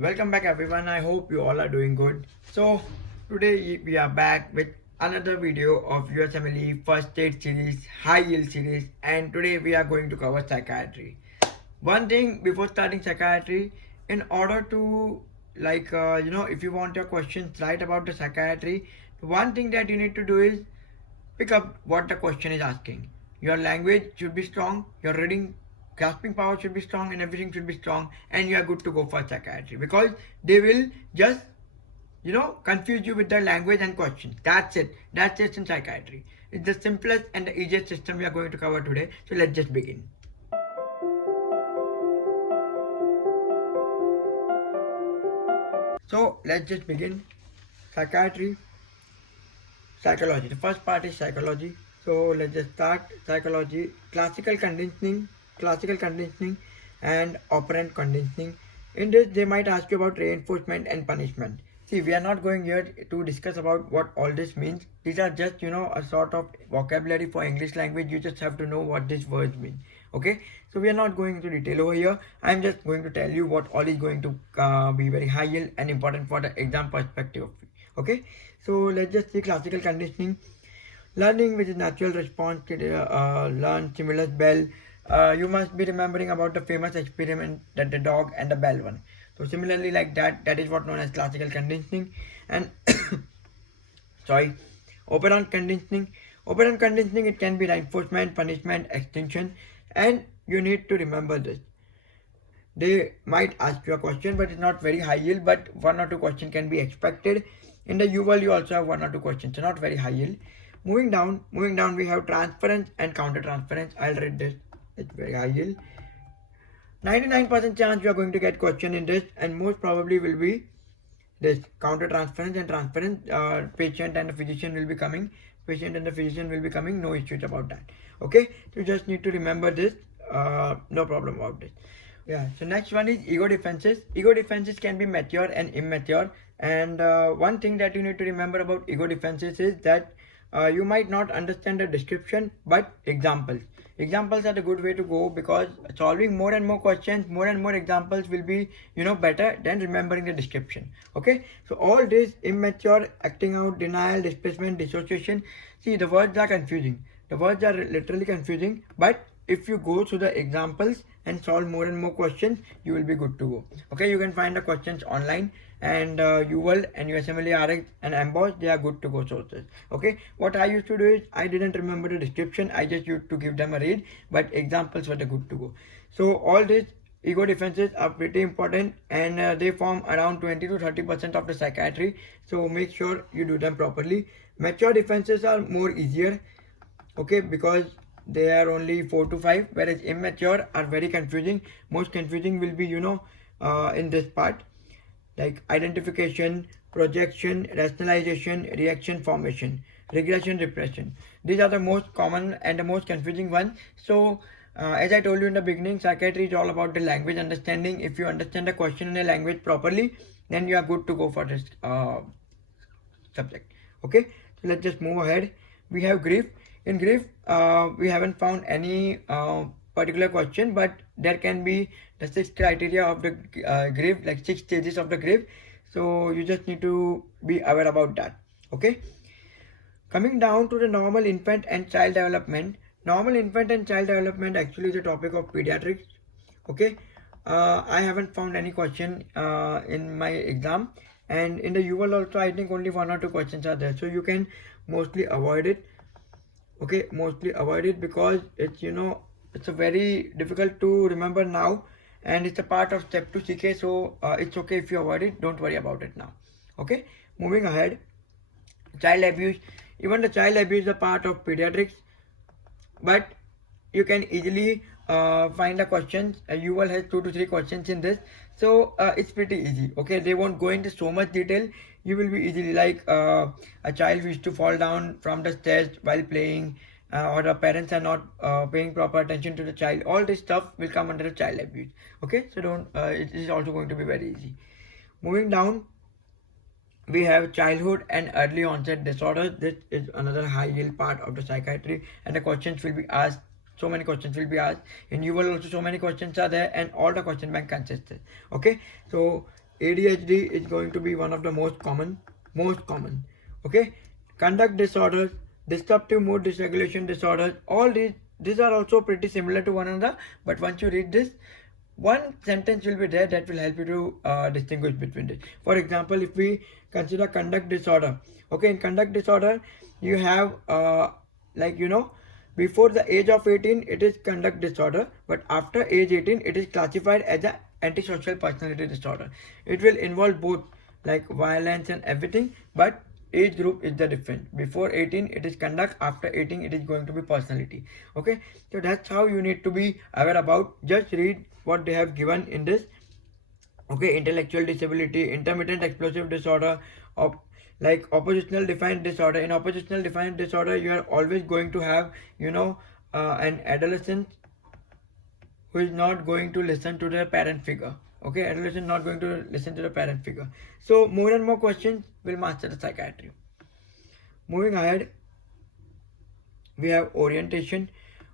Welcome back everyone. I hope you all are doing good. So today we are back with another video of Usmle first aid series, high yield series, and today we are going to cover psychiatry. One thing before starting psychiatry, in order to if you want your questions right about the psychiatry, one thing that you need to do is pick up what the question is asking. Your language should be strong, your reading grasping power should be strong, and everything should be strong, and you are good to go for psychiatry because they will just confuse you with the language and questions. That's it. That's it in psychiatry. It's the simplest and the easiest system we are going to cover today. So let's just begin. So let's just begin. Psychiatry, psychology. The first part is psychology. So let's just start. Psychology, classical conditioning, and operant conditioning. In this, they might ask you about reinforcement and punishment. See, we are not going here to discuss about what all this means. These are just a sort of vocabulary for English language. You just have to know what these words mean. Okay, so we are not going into detail over here. I am just going to tell you what all is going to be very high yield and important for the exam perspective. Okay, so let's just see classical conditioning. Learning, which is natural response to learn stimulus bell. You must be remembering about the famous experiment that the dog and the bell one. So similarly like that is what known as classical conditioning. And sorry, operant conditioning. Operant conditioning, it can be reinforcement, punishment, extinction, and you need to remember this. They might ask you a question, but it's not very high yield, but one or two questions can be expected. In the UL, you also have one or two questions, so not very high yield. Moving down, we have transference and counter transference. I'll read this. It's very high yield. 99% chance you are going to get question in this, and most probably will be this counter transference and transference. Patient and the physician will be coming. No issues about that. Okay, so you just need to remember this. No problem about this. Yeah, so next one is ego defenses. Ego defenses can be mature and immature. And one thing that you need to remember about ego defenses is that you might not understand the description, but examples. Examples are the good way to go because solving more and more questions, more and more examples will be, better than remembering the description. Okay, so all this immature, acting out, denial, displacement, dissociation. See, the words are confusing. The words are literally confusing, but if you go through the examples and solve more and more questions, you will be good to go. Okay, you can find the questions online, and UL and Usmle RX and Emboss, they are good to go sources. Okay, what I used to do is I didn't remember the description, I just used to give them a read, but examples were the good to go. So all these ego defenses are pretty important, and they form around 20 to 30% of the psychiatry, so make sure you do them properly. Mature defenses are more easier, okay, because they are only 4 to 5, whereas immature are very confusing. Most confusing will be in this part, like identification, projection, rationalization, reaction formation, regression, repression. These are the most common and the most confusing ones. So as I told you in the beginning, psychiatry is all about the language understanding. If you understand the question in a language properly, then you are good to go for this subject. Okay, so let's just move ahead. We have grief. In grief, we haven't found any particular question, but there can be the 6 criteria of the grief, like 6 stages of the grief. So you just need to be aware about that. Okay, coming down to the normal infant and child development. Normal infant and child development actually is a topic of pediatrics. Okay, I haven't found any question in my exam, and in the UL also I think only 1 or 2 questions are there, so you can mostly avoid it. Okay, mostly avoid it because it's it's a very difficult to remember now, and it's a part of step 2 CK, so it's okay if you avoid it, don't worry about it now. Okay, moving ahead. Child abuse. Even the child abuse is a part of pediatrics, but you can easily find the questions. UL has 2 to 3 questions in this, so it's pretty easy. Okay, they won't go into so much detail. You will be easily like a child used to fall down from the stairs while playing, or the parents are not paying proper attention to the child. All this stuff will come under the child abuse. Okay, so don't it is also going to be very easy. Moving down, we have childhood and early onset disorders. This is another high yield part of the psychiatry, and the questions will be asked. So many questions will be asked. In UL also so many questions are there, and all the question bank consists. Okay, so ADHD is going to be one of the most common. Okay, conduct disorders, disruptive mood dysregulation disorders, all these are also pretty similar to one another, but once you read this, one sentence will be there that will help you to distinguish between it. For example, if we consider conduct disorder, okay, in conduct disorder you have like before the age of 18 it is conduct disorder, but after age 18 it is classified as an antisocial personality disorder. It will involve both like violence and everything, but age group is the difference. Before 18 it is conduct, after 18 it is going to be personality. Okay, so that's how you need to be aware about. Just read what they have given in this. Okay, intellectual disability, intermittent explosive disorder, like oppositional defiant disorder. In oppositional defiant disorder you are always going to have an adolescent who is not going to listen to their parent figure. Okay, adolescent not going to listen to the parent figure. So more and more questions will master the psychiatry. Moving ahead, we have orientation.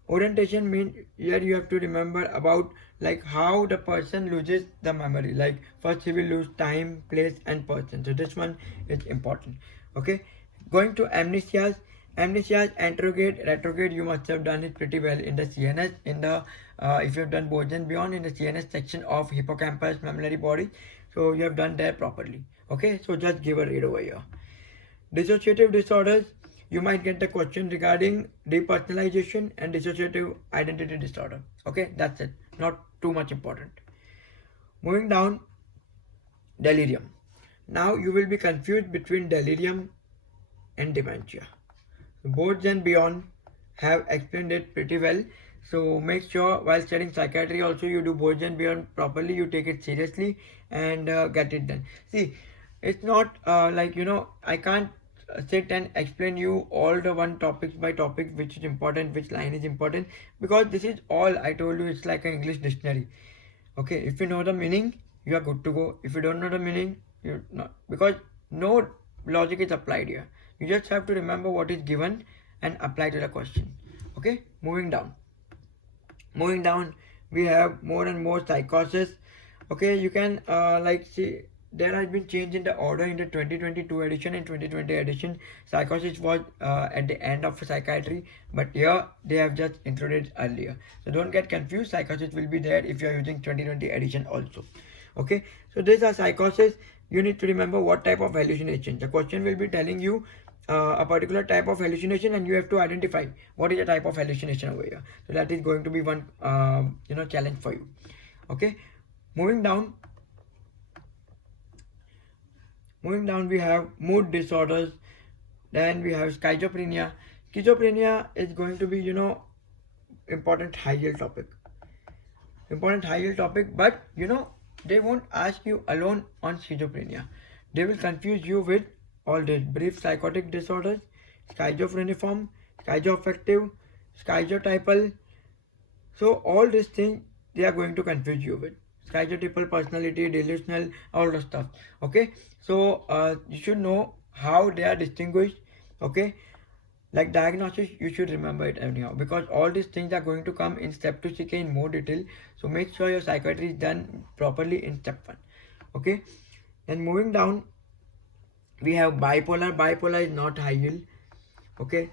Orientation means here you have to remember about like how the person loses the memory. Like first he will lose time, place and person. So this one is important. Okay, going to amnesias. Amnesias, anterograde, retrograde, you must have done it pretty well in the CNS, in the if you have done Bojan beyond in the CNS section of hippocampus mammillary body, so you have done that properly. Okay, so just give a read over here. Dissociative disorders, you might get the question regarding depersonalization and dissociative identity disorder. Okay, that's it, not too much important. Moving down, delirium. Now you will be confused between delirium and dementia. Boards and beyond have explained it pretty well. So make sure while studying psychiatry also you do boards and beyond properly, you take it seriously and get it done. See, it's not like I can't sit and explain you all the one topics by topic which is important, which line is important, because this is all I told you, it's like an English dictionary. Okay, if you know the meaning you are good to go. If you don't know the meaning, you're not, because no logic is applied here. You just have to remember what is given and apply to the question. Okay, moving down, we have more and more psychosis. Okay, you can like see there has been change in the order in the 2022 edition and 2020 edition. Psychosis was at the end of psychiatry, but here they have just included earlier. So don't get confused, psychosis will be there if you are using 2020 edition also. Okay, so these are psychosis. You need to remember what type of hallucination. The question will be telling you a particular type of hallucination and you have to identify what is the type of hallucination over here. So that is going to be one challenge for you. Okay, moving down, we have mood disorders. Then we have schizophrenia. Schizophrenia is going to be important high yield topic, but they won't ask you alone on schizophrenia. They will confuse you with all these brief psychotic disorders, schizophreniform, schizoaffective, schizotypal. So all these things they are going to confuse you with. Schizotypal personality, delusional, all the stuff. Okay, so you should know how they are distinguished. Okay, like diagnosis, you should remember it anyhow, because all these things are going to come in step 2 CK in more detail. So make sure your psychiatry is done properly in step 1. Okay, and moving down, we have bipolar. Bipolar is not high yield. Okay,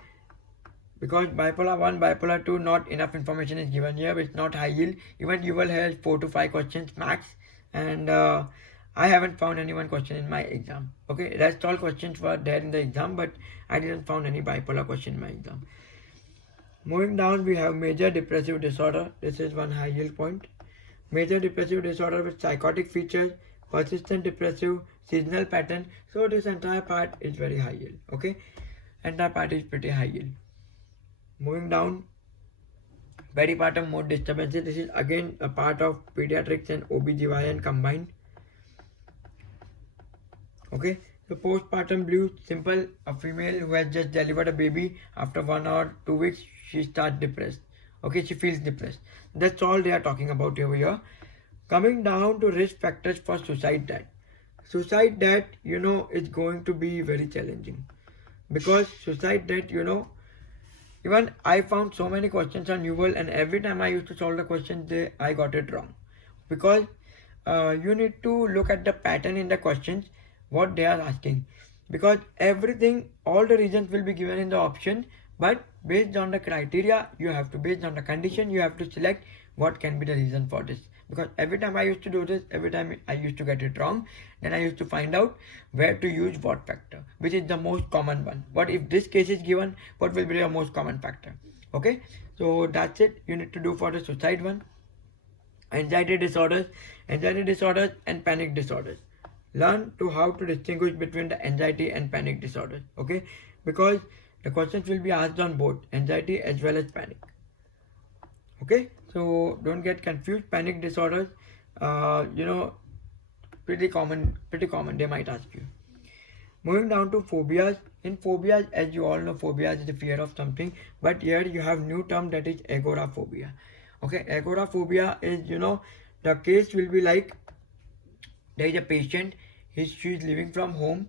because bipolar 1, bipolar 2, not enough information is given here. It's not high yield. Even you will have 4 to 5 questions max, and I haven't found any one question in my exam. Okay, rest all questions were there in the exam, but I didn't found any bipolar question in my exam. Moving down, we have major depressive disorder. This is one high yield point. Major depressive disorder with psychotic features, persistent depressive, seasonal pattern. So this entire part is very high yield. Okay, entire part is pretty high yield. Moving down, peripartum mood disturbances. This is again a part of pediatrics and OBGYN combined. Okay, so postpartum blues, simple. A female who has just delivered a baby, after 1 or 2 weeks she starts depressed. Okay, she feels depressed. That's all they are talking about over here. Coming down to risk factors for suicide death. Suicide death, is going to be very challenging, because suicide death, even I found so many questions on Newell, and every time I used to solve the question, I got it wrong, because you need to look at the pattern in the questions, what they are asking, because everything, all the reasons will be given in the option, but based on the criteria, you have to, based on the condition, you have to select what can be the reason for this. Because every time I used to do this, every time I used to get it wrong, then I used to find out where to use what factor, which is the most common one. What if this case is given, what will be the most common factor? Okay, so that's it you need to do for the suicide one. Anxiety disorders and panic disorders. Learn to how to distinguish between the anxiety and panic disorders. Okay, because the questions will be asked on both anxiety as well as panic. Okay, so don't get confused. Panic disorders, you know, pretty common. Pretty common. They might ask you. Moving down to phobias. In phobias, as you all know, phobias is the fear of something, but here you have new term that is agoraphobia. Okay, agoraphobia is, the case will be like there is a patient, she is living from home.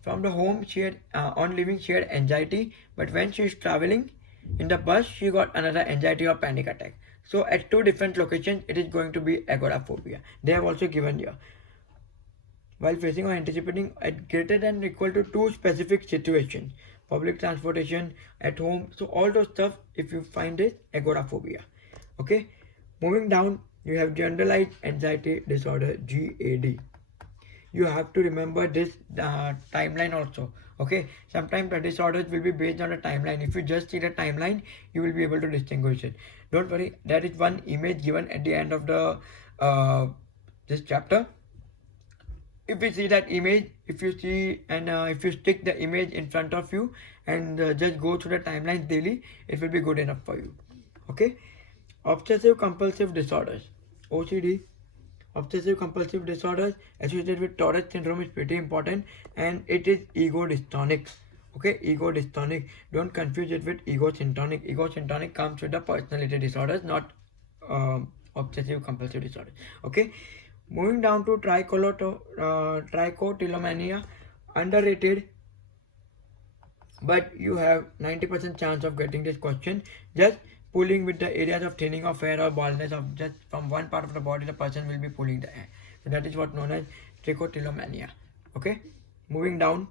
From the home, she had on leaving she had anxiety, but when she is traveling in the bus, she got another anxiety or panic attack. So at two different locations, it is going to be agoraphobia. They have also given here while facing or anticipating at greater than or equal to two specific situations, public transportation, at home. So all those stuff, if you find it, agoraphobia. Okay, moving down, you have generalized anxiety disorder, GAD. You have to remember this timeline also. Okay, sometimes the disorders will be based on a timeline. If you just see the timeline, you will be able to distinguish it. Don't worry, that is one image given at the end of the this chapter. If you see that image, if you see and if you stick the image in front of you and just go through the timelines daily, it will be good enough for you. Okay, obsessive compulsive disorders, OCD. Obsessive compulsive disorders associated with Tourette syndrome is pretty important, and it is ego dystonic. Okay, ego dystonic. Don't confuse it with ego syntonic. Ego syntonic comes with the personality disorders, not obsessive compulsive disorders. Okay, moving down to trichotillomania, underrated, but you have 90% chance of getting this question. Just pulling with the areas of thinning of hair or baldness of just from one part of the body, the person will be pulling the hair. So that is what known as trichotillomania. Okay, moving down,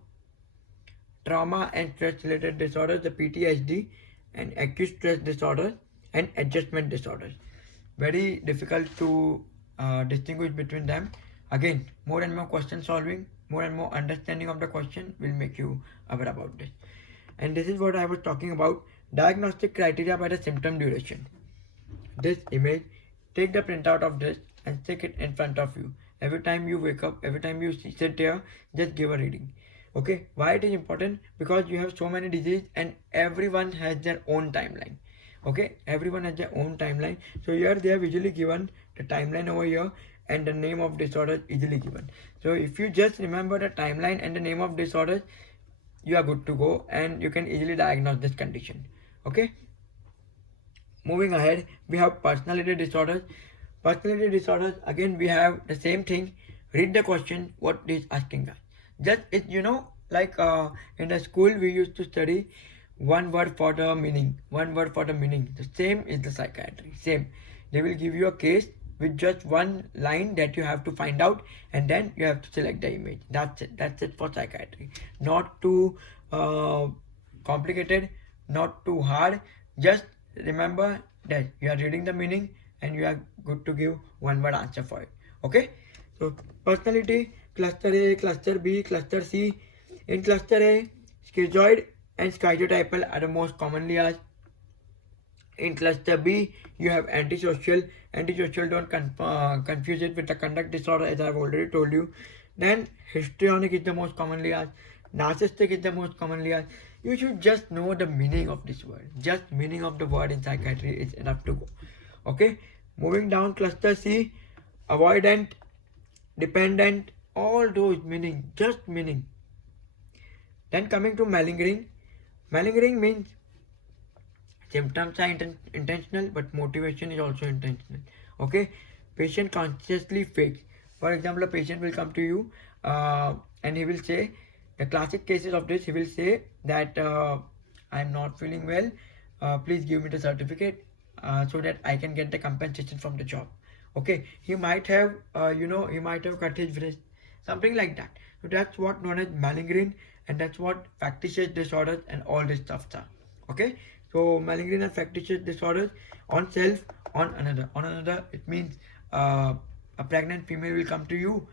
trauma and stress related disorders, the PTSD, and acute stress disorders and adjustment disorders. Very difficult to distinguish between them. Again, more and more question solving, more and more understanding of the question will make you aware about this. And this is what I was talking about, diagnostic criteria by the symptom duration. This image, take the printout of this and stick it in front of you. Every time you wake up, every time you sit there, just give a reading. Okay, why it is important? Because you have so many diseases and everyone has their own timeline. Okay, everyone has their own timeline. So here they have usually given the timeline over here and the name of disorder easily given. So if you just remember the timeline and the name of disorders, you are good to go and you can easily diagnose this condition. Okay, moving ahead, we have personality disorders. Personality disorders, again we have the same thing. Read the question what is asking us. Just it, like in the school we used to study one word for the meaning, the same is the psychiatry. Same, they will give you a case with just one line that you have to find out, and then you have to select the image. That's it for psychiatry. Not too complicated, not too hard. Just remember that you are reading the meaning and you are good to give one word answer for it. Okay, so personality, cluster A, cluster B, cluster C. In cluster A, schizoid and schizotypal are the most commonly asked. In cluster B, you have antisocial. Antisocial, don't confuse it with the conduct disorder, as I have already told you. Then histrionic is the most commonly asked. Narcissistic is the most commonly asked. You should just know the meaning of this word. Just meaning of the word in psychiatry is enough to go. Okay, moving down, cluster C, avoidant, dependent, all those meaning, just meaning. Then coming to malingering. Malingering means symptoms are intentional, but motivation is also intentional. Okay, patient consciously fakes. For example, a patient will come to you and he will say, the classic cases of this, he will say that I am not feeling well. Please give me the certificate so that I can get the compensation from the job. Okay, he might have he might have cut his wrist, something like that. So that's what known as malingering, and that's what factitious disorders and all this stuff are. Okay, so malingering and factitious disorders on self, on another. On another, it means a pregnant female will come to you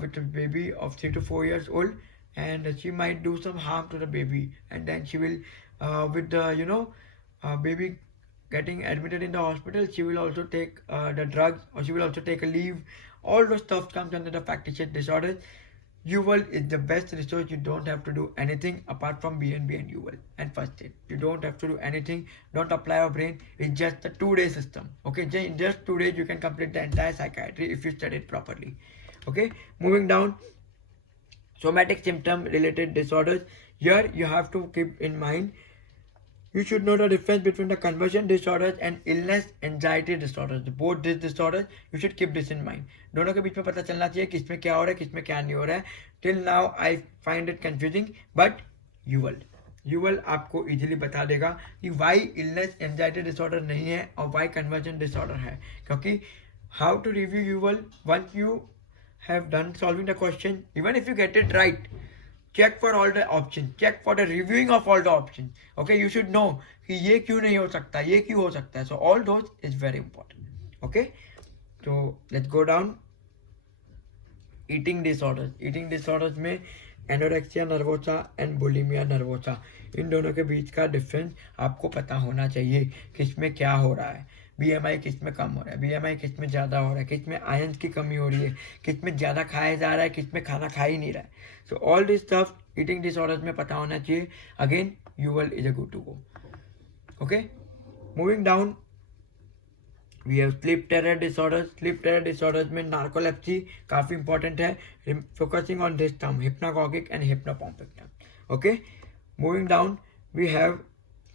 with a baby of 3 to 4 years old, and she might do some harm to the baby, and then she will with the baby getting admitted in the hospital, she will also take the drugs, or she will also take a leave. All those stuff comes under the factitious disorders. UL is the best resource. You don't have to do anything apart from BNB and UL and first aid. You don't have to do anything. Don't apply your brain. It's just a 2-day system. Okay, in just 2 days you can complete the entire psychiatry if you study it properly. Okay, moving down, somatic symptom related disorders. Here you have to keep in mind, you should know the difference between the conversion disorders and illness anxiety disorders. Both these disorders, you should keep this in mind. दोनों के बीच में पता चलना चाहिए किसमें क्या हो रहा है, किसमें क्या नहीं हो रहा है. Till now I find it confusing, but you will आपको इजीली बता देगा कि why illness anxiety disorder नहीं है और why conversion disorder है. क्योंकि how to review UL, once you have done solving the question, even if you get it right, check for all the options, check for the reviewing of all the options. Okay, you should know कि ये क्यों नहीं हो सकता, ये क्यों हो सकता है. So all those is very important. Okay, so let's go down. Eating disorders में anorexia nervosa and bulimia nervosa, इन दोनों के बीच का डिफरेंस आपको पता होना चाहिए. किसमें क्या हो रहा है, BMI किस में कम हो रहा है, BMI किस में ज़्यादा हो रहा है, किस में आयन की कमी हो रही है, किस में ज़्यादा खाया जा रहा है, किस में खाना खा ही नहीं रहा है. So all this stuff eating disorders में पता होना चाहिए. Again UL is a good to go. Okay, moving down, we have sleep terror disorders. Sleep terror disorders में नार्कोलेप्सी काफ़ी इंपॉर्टेंट है. Focusing on this term, hypnagogic and hypnopompic term. Okay, moving down, we have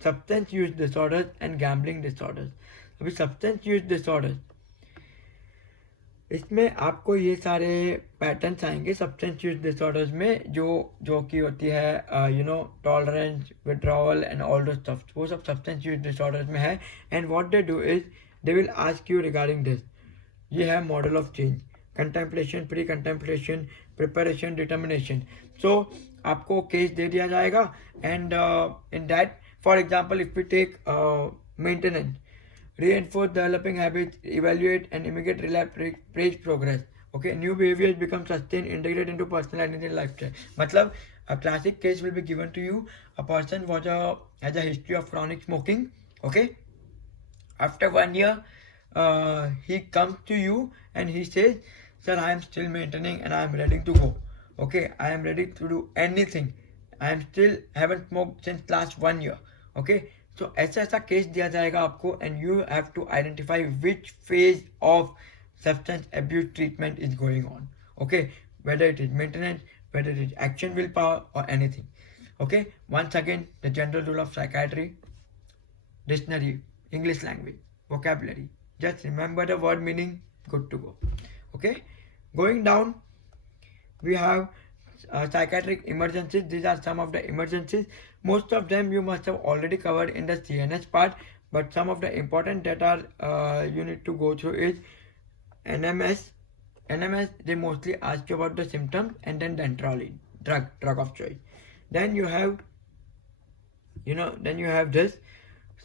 substance use disorders and gambling disorders. अभी substance use disorders, इसमें आपको ये सारे patterns आएंगे substance use disorders में, जो कि होती है tolerance, withdrawal and all those stuff. वो सब सब्सटेंस यूज डिसऑर्डर्स में है. And what they do is they will ask you regarding this. ये है model of change, contemplation, precontemplation, preparation, determination. So आपको केस दे दिया जाएगा, and in that, for example, if we take maintenance, reinforce developing habits, evaluate and immediate relapse, praise progress. Okay, new behaviors become sustained, integrate into personal identity and lifestyle. मतलब a classic case will be given to you. A person has a history of chronic smoking. Okay, after 1 year, he comes to you and he says, "Sir, I am still maintaining and I am ready to go. Okay, I am ready to do anything. I am still haven't smoked since last 1 year." Okay. तो ऐसा case दिया जाएगा आपको, and you have to identify which phase of substance abuse treatment is going on. Okay, whether it is maintenance, whether it is action will power और anything. Okay, once again the general rule of psychiatry, dictionary, English language, vocabulary, just remember the word meaning, good to go. Okay, going down, we have psychiatric emergencies. These are some of the emergencies. Most of them you must have already covered in the CNS part, but some of the important that are you need to go through is NMS. They mostly ask you about the symptoms, and then dantrolene, drug of choice. Then you have this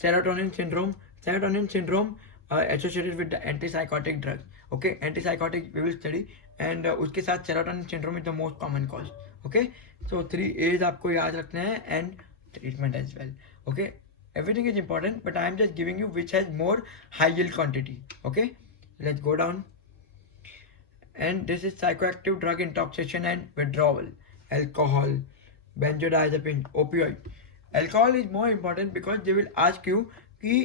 serotonin syndrome associated with the antipsychotic drugs. Okay, antipsychotic we will study, and उसके साथ serotonin syndrome is the most common cause. Okay, so 3 A's आपको याद रखने हैं, and treatment as well. Okay, everything is important, but I am just giving you which has more high yield quantity. Okay, let's go down. And this is psychoactive drug intoxication and withdrawal. Alcohol, benzodiazepine, opioid. Alcohol is more important because they will ask you कि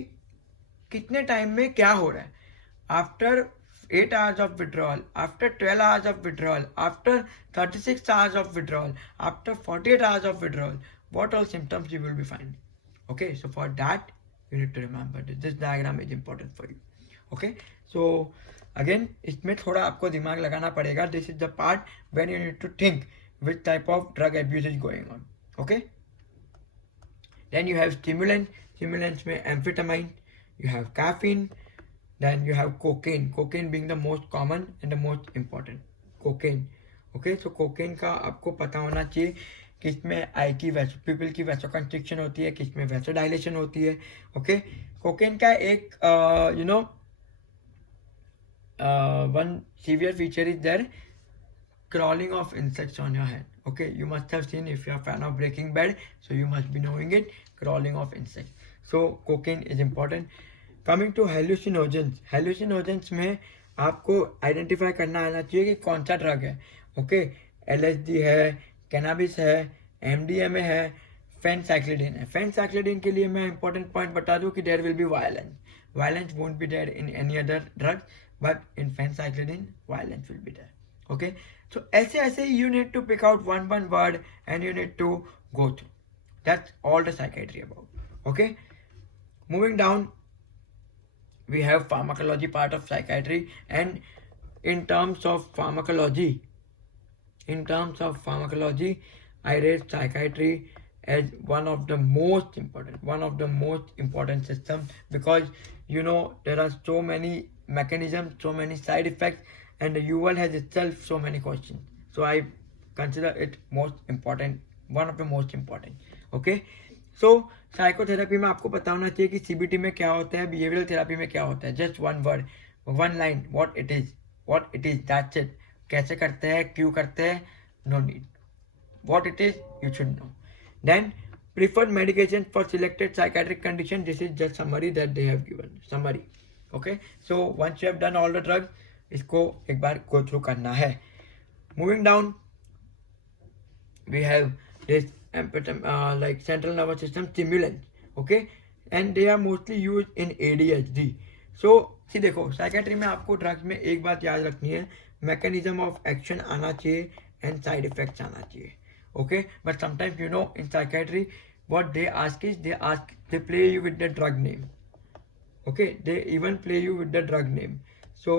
कितने time में क्या हो रहा है. After 8 hours of withdrawal, after 12 hours of withdrawal, after 36 hours of withdrawal, after 48 hours of withdrawal, what all symptoms you will be finding. Okay, so for that you need to remember this diagram is important for you. Okay, so again इसमें थोड़ा आपको दिमाग लगाना पड़ेगा. This is the part when you need to think which type of drug abuse is going on. Okay, then you have stimulants में amphetamine, you have caffeine, Then you have cocaine being the most common and the most important. Cocaine. Okay, so cocaine का आपको पता होना चाहिए कि इसमें आई की people की वैसोकंस्ट्रिक्शन होती है, किसमें वैसोडाइलेशन होती है. ओके, कोकेन का एक one severe feature is there, crawling of insects on your head. Okay, you must have seen, if you are a fan of Breaking Bad, so you must be knowing it, crawling of insects. So cocaine is important. Coming to hallucinogens में आपको identify करना आना चाहिए कि कौन सा drug है. Okay, LSD है, कैनाबिस है, MDMA है, फेनसाइक्लिडिन है. फेनसाइक्लिडिन के लिए मैं इंपॉर्टेंट पॉइंट बता दूं कि there will be violence won't be there in any other drug, but in phencyclidine violence will be there. Okay, so ऐसे you need to pick out one word and you need to go through. That's all the psychiatry about. Okay, moving down, we have pharmacology part of psychiatry. And in terms of pharmacology, I rate psychiatry as one of the most important systems, because you know there are so many mechanisms, so many side effects, and the UL has itself so many questions. So I consider it most important, one of the most important. Okay, so psychotherapy में आपको पता होना चाहिए कि CBT में क्या होता है, बिहेवियरल थेरेपी में क्या होता है. Just one word, one line, what it is, that's it. कैसे करते हैं, क्यों करते हैं, no need. What it is, you should know. Then preferred medication for selected psychiatric condition. This is just summary that they have given. Summary. Okay. So once you have done all the drugs, इसको एक बार go through करना है. Moving down, we have this like central nervous system stimulants. Okay, and they are mostly used in ADHD. So see देखो, psychiatry में आपको drugs में एक बात याद रखनी है, mechanism of action आना चाहिए and side effects आना चाहिए. Okay, but sometimes you know in psychiatry what they ask is they play you with the drug name. Okay, they even play you with the drug name, so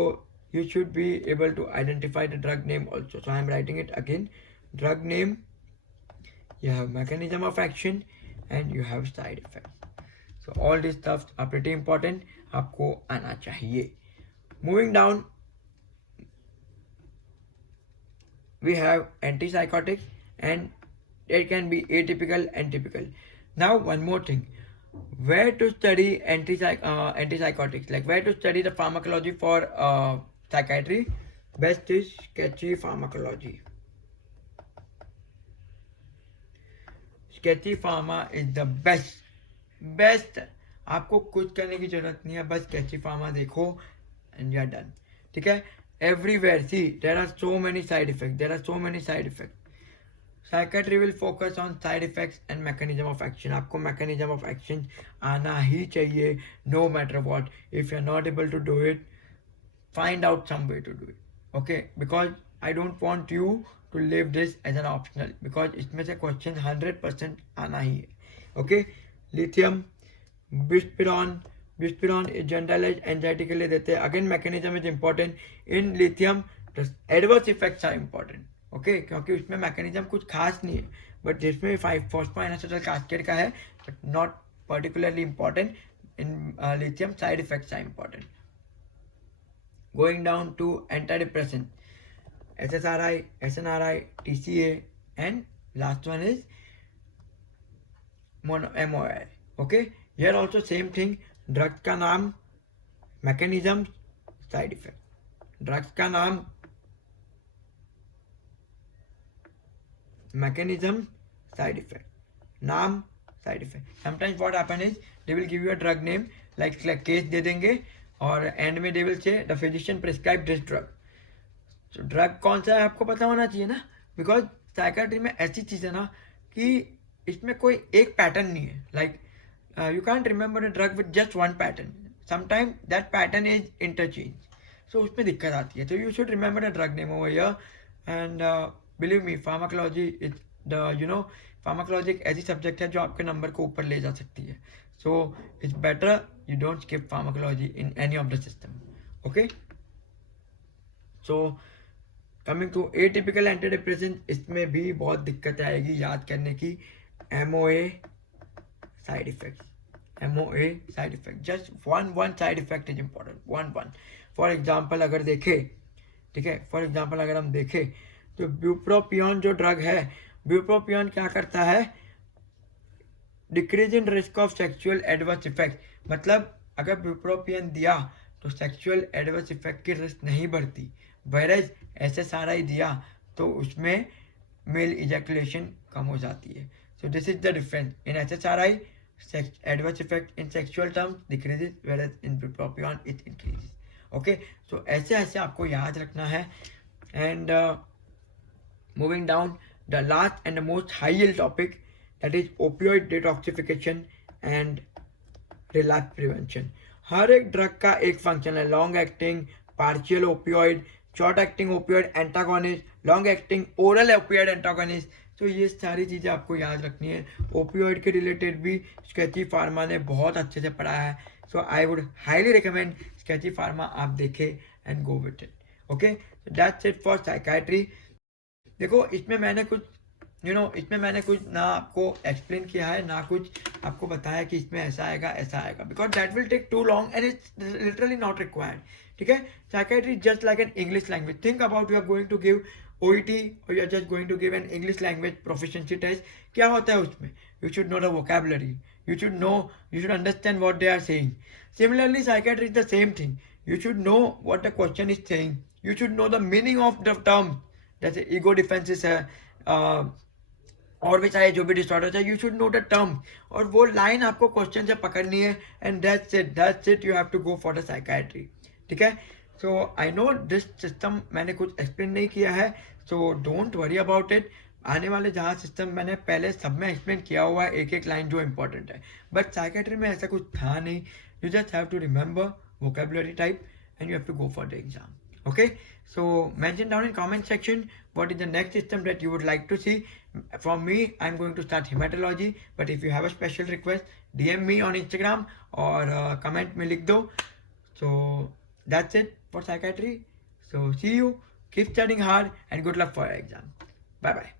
you should be able to identify the drug name also. So I am writing it again. Drug name, you have mechanism of action, and you have side effects. So all these stuff are pretty important, आपको आना चाहिए. Moving down, we have antipsychotics, and it can be atypical and typical. Now one more thing, where to study antipsychotics, like where to study the pharmacology for psychiatry. Best is sketchy pharmacology. Sketchy pharma is the best. आपको कुछ करने की जरूरत नहीं है, बस sketchy pharma देखो and you are done. ठीक है, everywhere see there are so many side effects. Psychiatry will focus on side effects and mechanism of action. आपको mechanism of action आना ही चाहिए, no matter what. If you are not able to do it, find out some way to do it. Okay, because I don't want you to leave this as an optional, because इसमें से question 100% आना ही है. Okay, lithium, buspirone generalized anxiety के लिए देते हैं. Again, mechanism is important. In lithium, the adverse effects are important. Okay, क्योंकि उसमें मैकेनिज्म कुछ खास नहीं है, बट जिसमें फॉस्फोइनोएसिटिल कास्केड का है, but not particularly important. In lithium side effects are important. Going down to anti depressant, SSRI, SNRI, TCA, and last one is MOI. Okay, here also same thing. Drugs का नाम, mechanism, side effect. Drugs का नाम, mechanism, side effect, नाम, side effect. Sometimes what happen is they will give you a drug name, like case दे देंगे, और end में they will say the physician prescribed this drug. So drug कौन सा है आपको पता होना चाहिए ना, because psychiatry में ऐसी चीज़ है ना कि इसमें कोई एक पैटर्न नहीं है. like you can't remember a drug with just one pattern. Sometimes that pattern is interchange, so उसमें दिक्कत आती है. So you should remember the drug name over here. And believe me, pharmacology is pharmacology एक ऐसी subject है जो आपके number को ऊपर ले जा सकती है. So it's better you don't skip pharmacology in any of the system. Okay, so coming to atypical antidepressant, इसमें भी बहुत दिक्कत आएगी याद करने की. MOA, side effects. MOA side effect, just one side effect is important, one. For example अगर देखें, ठीक है, फॉर एग्जाम्पल अगर हम देखें तो ब्यूप्रोपियन जो ड्रग है, ब्यूप्रोपियन क्या करता है, decrease in risk of sexual adverse effect. मतलब अगर ब्यूप्रोपियन दिया तो सेक्सुअल एडवर्स इफेक्ट की रिस्क नहीं बढ़ती, वैरेज SSRI दिया तो उसमें मेल इजैकुलेशन कम हो जाती है. So this is the difference. In SSRI adverse effect in sexual terms decreases, whereas in bupropion it increases. Okay, so ऐसे ऐसे आपको याद रखना है. And moving down, the last and the most high yield topic, that is opioid detoxification and relapse prevention. हर एक drug का एक फंक्शन है, long acting partial opioid, short acting opioid antagonist, long acting oral opioid antagonist. तो ये सारी चीज़ें आपको याद रखनी है. ओपियोइड के रिलेटेड भी स्केची फार्मा ने बहुत अच्छे से पढ़ाया है. So I would highly recommend Sketchy pharma, आप देखें and go with it. Okay, that's it for psychiatry. देखो इसमें मैंने कुछ इसमें मैंने कुछ ना आपको एक्सप्लेन किया है, ना कुछ आपको बताया कि इसमें ऐसा आएगा, because that will take too long and it's literally not required. ठीक है, psychiatry just like an English language. Think about you are going to give OET और you are just going to give an English language proficiency test. क्या होता है उसमें? You should know the vocabulary, you should understand what they are saying. Similarly psychiatry is the same thing. You should know what the question is saying, you should know the meaning of the term. जैसे ego defences है और भी चाहे जो भी disorder है, you should know the term, और वो लाइन आपको क्वेश्चन से पकड़नी है. And that's it you have to go for the psychiatry. ठीक है, so I know this system मैंने कुछ एक्सप्लेन नहीं किया है, so don't worry about it. आने वाले जहाँ सिस्टम मैंने पहले सब में एक्सप्लेन किया हुआ है, एक एक लाइन जो इंपॉर्टेंट है, बट साइकाइट्री में ऐसा कुछ था नहीं. You just have to remember vocabulary type and you have to go for the exam. Okay, so mention down in comment section what is the next system that you would like to see from me. I'm going to start hematology, but if you have a special request, DM me on Instagram or comment me likh do. So that's it for psychiatry. So see you, keep studying hard and good luck for your exam. Bye bye.